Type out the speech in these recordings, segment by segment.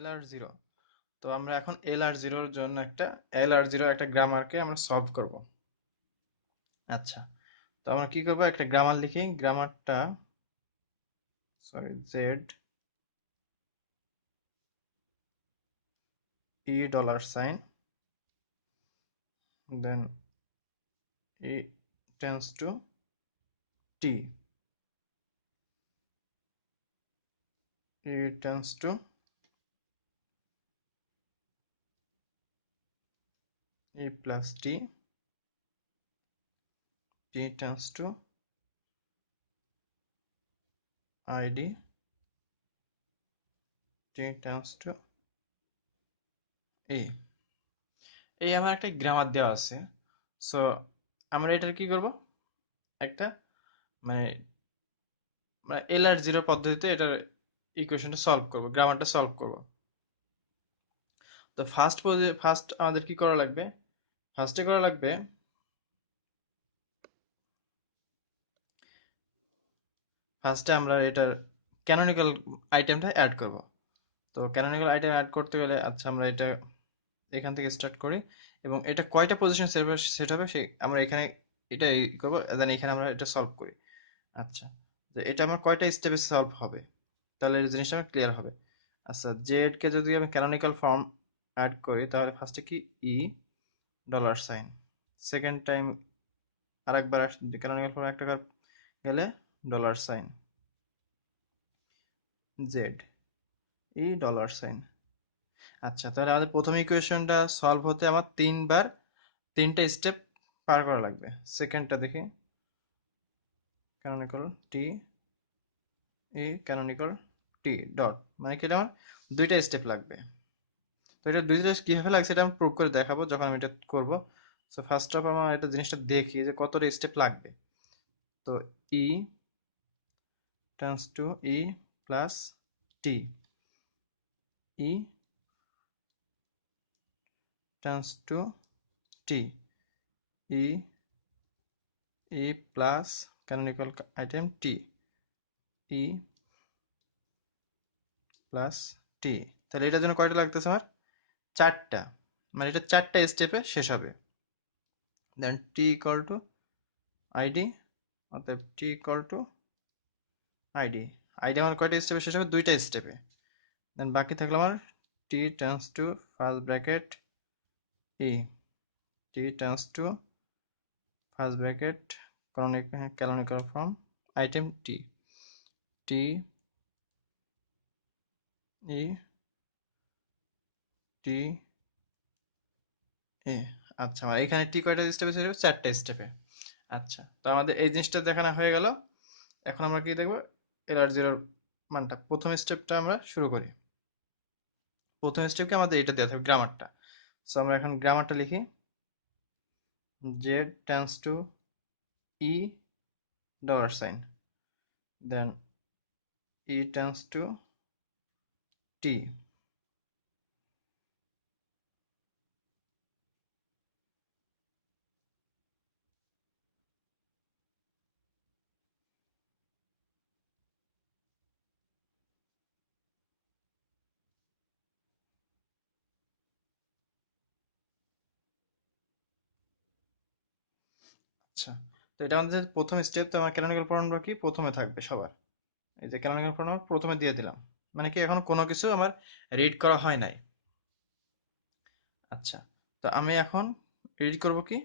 LR0। তো আমরা এখন LR0 এর জন্য LR0 একটা গ্রামারকে আমরা সলভ করব। আচ্ছা, তো আমরা কি করব, একটা গ্রামার লিখি। গ্রামারটা, sorry, Z E dollar sign, then E tends to T, E tends to E plus T, T tends to ID, T tends to A. এই আমার একটা গ্রামার দেওয়া আছে। সো আমরা এটার কি করব, একটা মানে মানে LR0 পদ্ধতিতে এটার ইকুয়েশনটা সলভ করব, গ্রামারটা সলভ করব। তো ফার্স্ট আমাদের কি করা লাগবে, ফার্স্টে করা লাগবে, ফার্স্টে আমরা এটার ক্যানোনিক্যাল আইটেমটা অ্যাড করব। তো ক্যানোনিক্যাল আইটেম অ্যাড করতে গেলে, আচ্ছা, আমরা এটা এখান থেকে স্টার্ট করি, এবং এটা কয়টা পজিশন সেট হবে সেই আমরা এখানে এটা করবো, দেন এখানে আমরা এটা সলভ করি। আচ্ছা, তো এটা আমার কয়টা স্টেপে সলভ হবে, তাহলে এই জিনিসটা আমার ক্লিয়ার হবে। আচ্ছা, জেড কে যদি আমি ক্যানোনিক্যাল ফর্ম অ্যাড করি, তাহলে ফার্স্টে কি ই ডলার সাইন, সেকেন্ড টাইম আরেকবার ক্যানোনিক্যাল ফর্ম একটা গেলে dollar sign, Z E dollar sign. আচ্ছা, তাহলে আমাদের প্রথম ইকুয়েশনটা সলভ হতে আমার তিনটা স্টেপ পার করা লাগবে। সেকেন্ডটা দেখি, ক্যানোনিক্যাল টি ই ক্যানোনিক্যাল টি ডট, মানে কি, এটা আমার দুইটা স্টেপ লাগবে। তো এটা দুইটা কিভাবে লাগছে এটা আমি প্রুভ করে দেখাবো যখন আমি এটা করব। সো ফার্স্ট অফ আমার এটা জিনিসটা দেখি যে কতটা স্টেপ লাগবে। তো ই টার্নস টু ই প্লাস টি, ই টার্নস টু টি, ই ই প্লাস ক্যানোনিক্যাল আইটেম টি, ই প্লাস টি। তাহলে এটার জন্য কয়টা লাগতেছে আমার, চারটা, মানে এটা চারটা স্টেপে শেষ হবে। দেন টি ইকুয়াল টু আইডি, অর্থাৎ T equal to ID. ID আমার কয়টা স্টেপে শেষ হবে, দুইটা স্টেপে। দেন বাকি থাকলো আমার T tends to first bracket E, T tends to first bracket canonical form item T, T E T A. আচ্ছা, আমার এখানে টি কয়টা স্টেপে শেষ হবে, চারটা স্টেপে। আচ্ছা, তো আমাদের এই জিনিসটা দেখানো হয়ে গেল। এখন আমরা কি দেখবো, LR0 মানটা। প্রথম স্টেপটা আমরা শুরু করি। প্রথম স্টেপকে আমাদের এটা দেওয়া থাকবে, গ্রামারটা। সো আমরা এখন গ্রামারটা লিখি। Z tends to E dollar sign, then E tends to T. আচ্ছা, তো এটা আমাদের প্রথম স্টেপ। তো আমার ক্যানোনিক্যাল প্রনাউনটা কি প্রথমে থাকবে সবার। এই যে ক্যানোনিক্যাল প্রনাউন প্রথমে দিয়ে দিলাম, মানে কি এখন কোনো কিছু আমার রিড করা হয় নাই। আচ্ছা, তো আমি এখন রিড করব কি,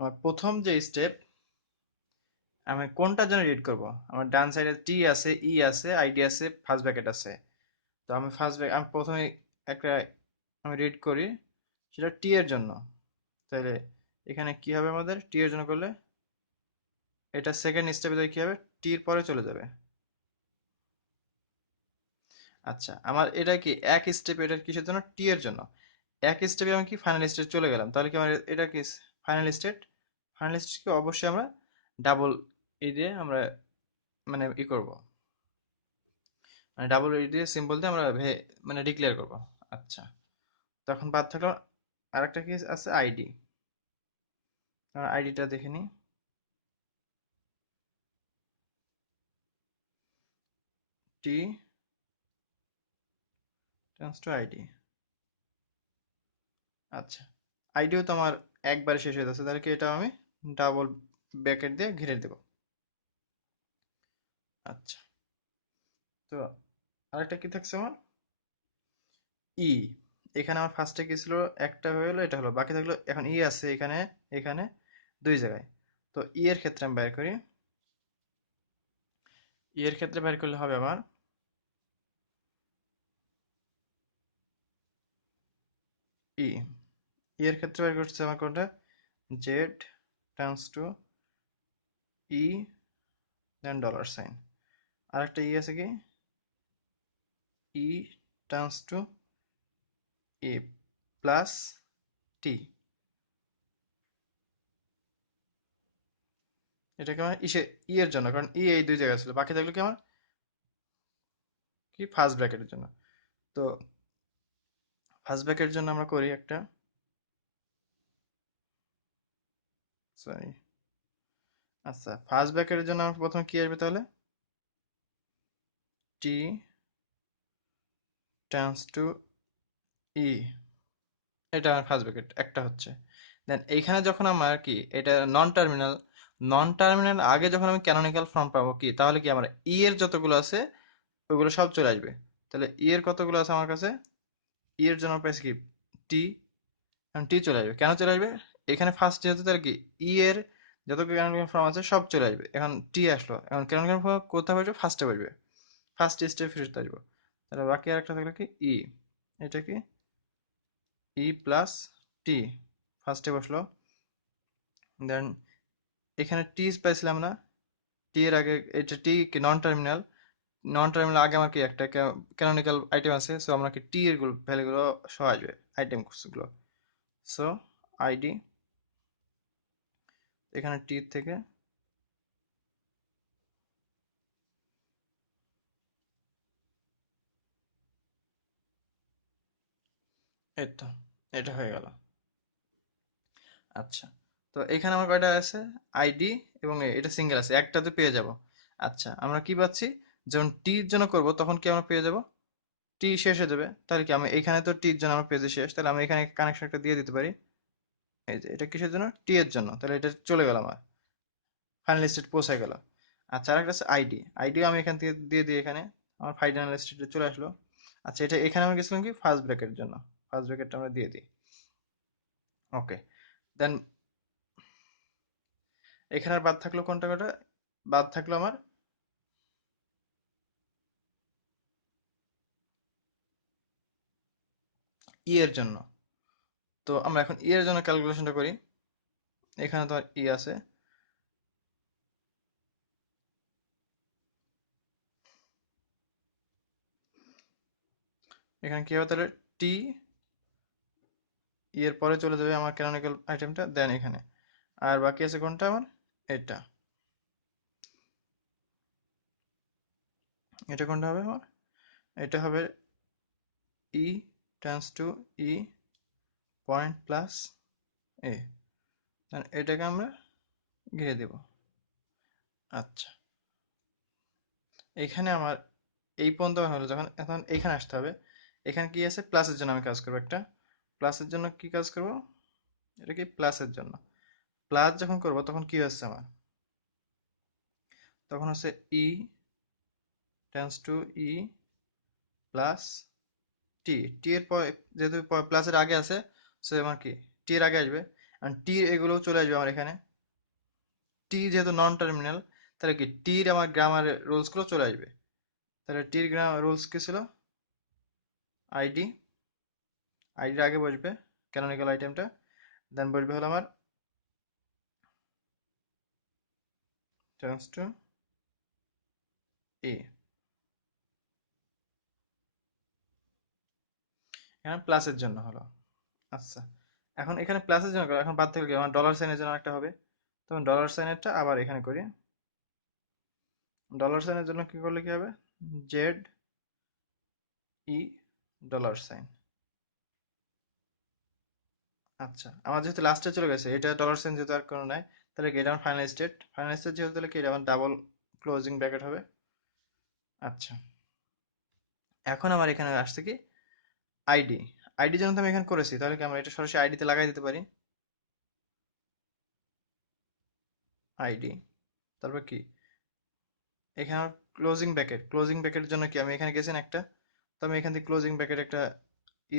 আমার প্রথম যে স্টেপ, আমি কোনটার জন্য রিড করব। আমার ডান সাইডে টি আছে, ই আছে, আইডি আছে, ফার্স্ট ব্র্যাকেট আছে। তো আমি প্রথমে একটা আমি রিড করি, সেটা টি এর জন্য। তাহলে এখানে কি হবে, আমাদের টি এর জন্য করলে এটা সেকেন্ড স্টেপে কি হবে, টি এর পরে চলে যাবে। আচ্ছা, আমার এটা কি এক স্টেপ, এটা কিসের জন্য, টি এর জন্য। এক স্টেপে আমি কি ফাইনাল স্টেজ চলে গেলাম, তাহলে কি আমার এটা কি ফাইনাল স্টেট। ফাইনাল স্টেজকে অবশ্যই আমরা ডাবল দিয়ে আমরা মানে করব, মানে ডাবল দিয়ে সিম্বল দিয়ে আমরা মানে ডিক্লেয়ার করব। আচ্ছা, তখন বাদ থাকলো আরেকটা কি আছে, আইডি। আইডিটা দেখে নিই। টি টেন্স টু আইডি। আচ্ছা, আইডিও তো আমার একবারে শেষ হয়ে যাচ্ছে, তাহলে কি এটা আমি ডাবল ব্র্যাকেট দিয়ে ঘিরে দেব। আচ্ছা, তো আরেকটা কি থাকছে আমার, ই। এখানে আমার ফার্স্টে কি ছিল, একটা হয়ে গেলো, এটা হলো, বাকি থাকলো এখন ই আছে এখানে, এখানে দুই জায়গায়। তো ই এর ক্ষেত্রে আমি বের করি, ই এর ক্ষেত্রে বের করলে হবে আমার ই। ই এর ক্ষেত্রে বের করছে আমার কোনটা, Z terms to E then dollar sign. আরেকটা ই আছে কি, ই টার্মস টু এ প্লাস টি। এটাকে আমার ইসে, ই এর জন্য, কারণ ই এই দুই জায়গায় ছিল, বাকি থাকলো কি আমার কি ফার্স্ট ব্র্যাকেটের জন্য। তো ফার্স্ট ব্র্যাকেটের জন্য আমরা করি একটা, সরি, আচ্ছা ফার্স্ট ব্র্যাকেটের জন্য আমার প্রথমে কি আসবে তাহলে, টি টার্মস টু ই, এটা আমার ফার্স্ট ব্র্যাকেট একটা হচ্ছে। দেন এইখানে যখন আমার কি এটা নন টার্মিনাল, নন টার্মিনাল আগে যখন আমি ক্যানোনিক্যাল ফর্ম পাবো কি, তাহলে কি আমার ই এর যতগুলো আছে ওগুলো সব চলে আসবে। তাহলে ই এর কতগুলো আছে আমার কাছে, ই এর জন্য পাইছি কি টি, এখন টি চলে আসবে, কেন চলে আসবে, এখানে ফার্স্ট যেহেতু, তাহলে কি ই এর যত ক্যানোনিক্যাল ফর্ম আছে সব চলে আসবে, এখন টি আসলো, এখন ক্যানোনিক্যাল ফর্ম কোথায় বসবে, ফার্স্টে বসবে, ফার্স্ট স্টেপ ফিরত আসবো। তাহলে বাকি আর একটা থাকলো কি ই, এটা কি ই প্লাস টি, ফার্স্টে বসলো। দেন এখানে টি পাইছিলাম না, টি এর আগে এটা টি কি নন টার্মিনাল, নন টার্মিনাল আগে আমার কি একটা ক্যানোনিক্যাল আইটেম আছে, সো আমরা কি টি এর ভ্যালুগুলো সহ আসবে আইটেম গুলো। সো আইডি, এখানে টি থেকে এই তো, এটা হয়ে গেল। আচ্ছা, তো এখানে আমার কয়টা আছে, আইডি এবং এটা সিঙ্গেল আছে, একটাতে পেয়ে যাব। আচ্ছা, আমরা কি পাচ্ছি, যখন টির জন্য করব তখন কি আমরা পেয়ে যাব, টি শেষ হয়ে যাবে, তাহলে কি আমি এখানে তো টির জন্য আমার পেজে শেষ, তাহলে আমি এখানে কানেকশন একটা দিয়ে দিতে পারি। এই যে এটা কিসের জন্য, টি এর জন্য, তাহলে এটা চলে গেল আমার ফাইনাল স্টেট পৌঁছে গেল। আচ্ছা, আরেকটা আছে আইডি, আইডিও আমি এখান থেকে দিয়ে দিই, এখানে আমার ফাইনাল স্টেটে চলে আসলো। আচ্ছা, এটা এখানে আমি গেছিলাম কি ফার্স্ট ব্র্যাকেটের জন্য, ফার্স্ট ব্র্যাকেটটা আমরা দিয়ে দিই। ওকে, দেন এখানে আর বাদ থাকলো কোনটা কোনটা, বাদ থাকলো আমার ই এর জন্য। তো আমরা এখন ই এর জন্য ক্যালকুলেশনটা করি, এখানে তো আর ই আছে, এখানে কি হবে তাহলে, টি ই এর পরে চলে যাবে আমার ক্যানোনিক্যাল আইটেমটা, দেন এখানে আর বাকি আছে কোনটা আমার, এটা, এটা কোনটা হবে আমার, এটা হবে E terms to E point plus A, এটাকে আমরা ঘিরে দেব। আচ্ছা, এখানে আমার এই পর্যন্ত হলো, যখন এখন এখানে আসতে হবে, এখানে কি আছে, প্লাসের জন্য আমি কাজ করবো একটা, প্লাসের জন্য কি কাজ করব, এটা কি প্লাসের জন্য, প্লাস যখন করব তখন কি হচ্ছে আমার, তখন হচ্ছে ই tends to E plus T, টি এর পর যেহেতু প্লাসের আগে আছে, সো আমার কি টি এর আগে আসবে, আর টি এগুলো চলে আসবে আমার এখানে, টি যেহেতু নন টার্মিনাল, তাহলে কি টির আমার গ্রামার রুলস গুলো চলে আসবে। তাহলে টির গ্রামার রুলস কি ছিল, আইডি, আইডির আগে বসবে ক্যানোনিক্যাল আইটেমটা, দেন বসবে হলো আমার টেন্স টু ই, এখানে প্লাসের জন্য হলো। আচ্ছা, এখন এখানে প্লাসের জন্য করো, এখন বাদ থেকে আমার ডলার সাইনের জন্য একটা হবে, তখন ডলার সাইনেরটা আবার এখানে করি, ডলার সাইনের জন্য কি করলে কি হবে, জেড ই ডলার সাইন। আচ্ছা, আমার যেহেতু লাস্টে চলে গেছে, এটা ডলার সাইন যেহেতু আর কোনো নাই, তাহলে কি এটা আমার ফাইনাল স্টেট, ফাইনাল স্টেট যেহেতু, তাহলে কি এটা আমার ডাবল ক্লোজিং ব্র্যাকেট হবে। আচ্ছা, এখন আমার এখানে আসছে কি আইডি। আইডি যেন আমি এখানে করেছি, তাহলে কি আমরা এটা সরাসরি আইডিতে লাগাই দিতে পারি। আইডি, তারপর কি এখানে ক্লোজিং ব্র্যাকেট, ক্লোজিং ব্র্যাকেটের জন্য কি আমি এখানে গেছি না একটা, তো আমি এখান থেকে ক্লোজিং ব্র্যাকেট একটা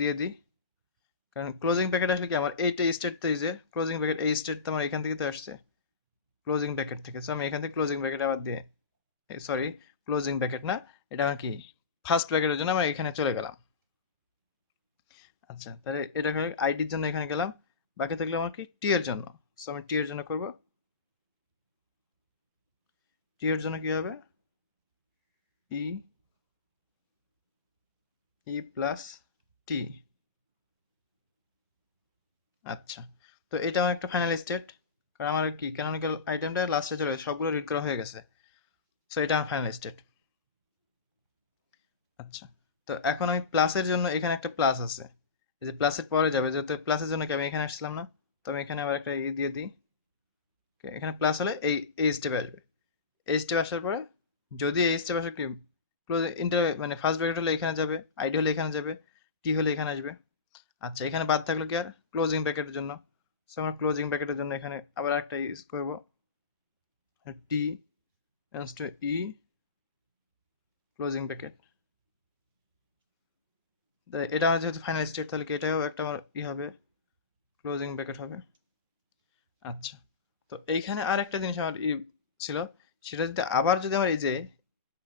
দিয়ে দিই। কারণ ক্লোজিং ব্র্যাকেট আসলে কি আমার এইটা স্টেট, তো এই যে ক্লোজিং ব্র্যাকেট এই স্টেট তো আমার এখান থেকে তো আসছে ক্লোজিং ব্র্যাকেট থেকে, তো আমি এখান থেকে ক্লোজিং ব্র্যাকেট আবার দিয়ে, সরি ক্লোজিং ব্র্যাকেট না, এটা আমার কি ফার্স্ট ব্র্যাকেটের জন্য আমরা এখানে চলে গেলাম। আচ্ছা, তাহলে এটা হলো আইডির জন্য এখানে গেলাম। বাকি থাকলে আমার কি টি এর জন্য, সো আমি টি এর জন্য করব। টি এর জন্য কি হবে, ই, ই প্লাস টি। আচ্ছা, তো এটা আমার একটা ফাইনাল স্টেট, কারণ আমার কি ক্যানোনিক্যাল আইটেমটা লাস্টে চলে গেছে, সবগুলো রিড করা হয়ে গেছে, সো এটা আমার ফাইনাল স্টেট। আচ্ছা, তো এখন আমি প্লাসের জন্য এখানে একটা প্লাস আছে, এই যে প্লাসের পরে যাবে, যেহেতু প্লাসের জন্য কি আমি এখানে আসছিলাম না, তো আমি এখানে আবার একটা ই দিয়ে দিই। Okay, এখানে প্লাস হলে এই এই স্টেপে আসবে, এই স্টেপ আসার পরে যদি এই স্টেপ আসে কি ক্লোজ ইন্টার মানে ফার্স্ট ব্র্যাকেট হলে এখানে যাবে, আইডি হলে এখানে যাবে, টি হলে এখানে আসবে। আচ্ছা, এখানে বাদ থাকলো কি আর ক্লোজিং ব্র্যাকেটের জন্য, সো আমরা ক্লোজিং ব্র্যাকেটের জন্য এখানে আবার একটা ইউজ করব, টি টু ই ক্লোজিং ব্র্যাকেট। এটা আমার যেহেতু ফাইনাল স্টেট, তাহলে কি এটাও একটা আমার ই হবে, ক্লোজিং ব্র্যাকেট হবে। আচ্ছা, তো এইখানে আর একটা জিনিস আমার ই ছিল, সেটা যদি আবার যদি আমার এই যে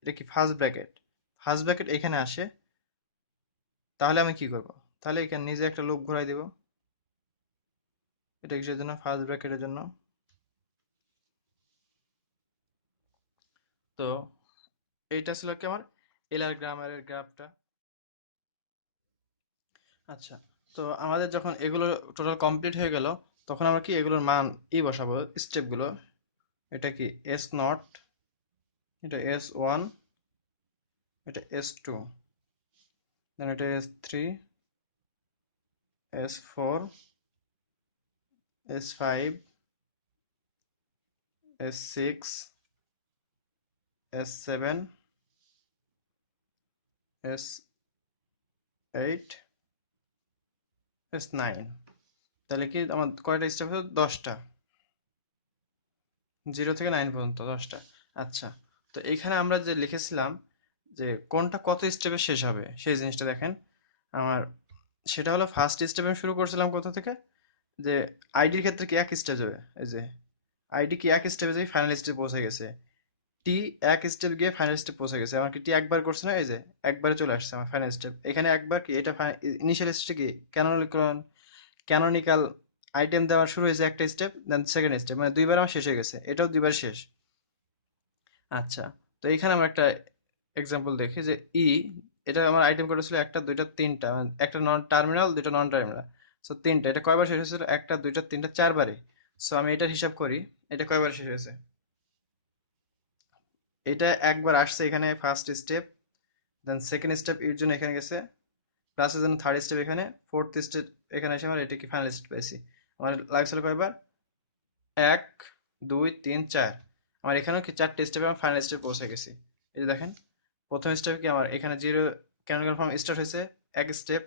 এটা কি ফার্স্ট ব্র্যাকেট, ফার্স্ট ব্র্যাকেট এখানে আসে, তাহলে আমি কি করব, তাহলে এখানে নিজে একটা লুপ ঘোরাই দিব। এটা কিসের জন্য, ফার্স্ট ব্র্যাকেটের জন্য। তো এইটা ছিল কি আমার এলআর গ্রামারের গ্রাফটা। আচ্ছা, তো আমাদের যখন এগুলো টোটাল কমপ্লিট হয়ে গেল, তখন আমরা কি এগুলোর মান ই বসাবো, স্টেপগুলো। এটা কি এস নট, এটা এস ওয়ান, এটা এস টু, দেন এটা S three, S four, S five, S six, S seven, S eight, S nine. তাহলে কি আমার কয়টা স্টেপ হলো, 10টা, 0 থেকে 9 পর্যন্ত 10টা। আচ্ছা, তো এইখানে আমরা যে লিখেছিলাম যে কোনটা কত স্টেপে শেষ হবে সেই জিনিসটা দেখেন আমার, সেটা হলো ফার্স্ট স্টেপে আমি শুরু করছিলাম কোথা থেকে, যে আইডির ক্ষেত্রে কি এক স্টেপ যাবে, এই যে আইডি কি এক স্টেপে যাই ফাইনাল স্টেপ পৌঁছে গেছে, টি এক স্টেপ গিয়ে ফাইনাল স্টেপ পৌঁছে গেছে, আমার কি টি একবার করছে না, এই যে একবারে চলে আসছে আমার ফাইনাল স্টেপ, এখানে একবার কি এটা ইনিশিয়াল স্টেপ কি ক্যানোনিক্যাল, ক্যানোনিক্যাল আইটেম দেওয়া শুরু হয়েছে একটা স্টেপ, দেন সেকেন্ড স্টেপ, মানে দুইবার আমার শেষ হয়ে গেছে, এটাও দুইবার শেষ। আচ্ছা, তো এইখানে আমরা একটা এক্সাম্পল দেখি যে ই, এটা আমার আইটেম কোড ছিল একটা দুইটা তিনটা, মানে একটা নন টার্মিনাল দুইটা নন টার্মিনাল, সো তিনটা, এটা কয়বার শেষ হয়েছিল, একটা দুইটা তিনটা চারবারে। সো আমি এটার হিসাব করি, এটা কয়বার শেষ হয়েছে, এটা একবার আসছে এখানে first step, then second step এর জন্য এখানে গেছে, প্লাসের জন্য থার্ড স্টেপ এখানে, ফোর্থ স্টেপ এখানে এসে আমার এটা কি ফাইনাল স্টেপ পেয়েছি। আমার লাগছিল কয়বার, এক, দুই, তিন, চার, আমার এখানেও কি চারটে স্টেপে আমি ফাইনাল স্টেপ পৌঁছে গেছি। এই যে দেখেন, প্রথম স্টেপে কি আমার এখানে জিরো ক্যানোনিক্যাল ফর্ম স্টার্ট হয়েছে এক স্টেপ,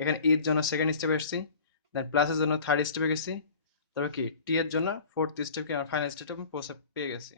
এখানে ইর জন্য সেকেন্ড স্টেপে এসেছি, দেন প্লাসের জন্য থার্ড স্টেপে গেছি, তারপর কি টি এর জন্য ফোর্থ স্টেপ কি আমার ফাইনাল স্টেপে আমি পৌঁছে পেয়ে গেছি।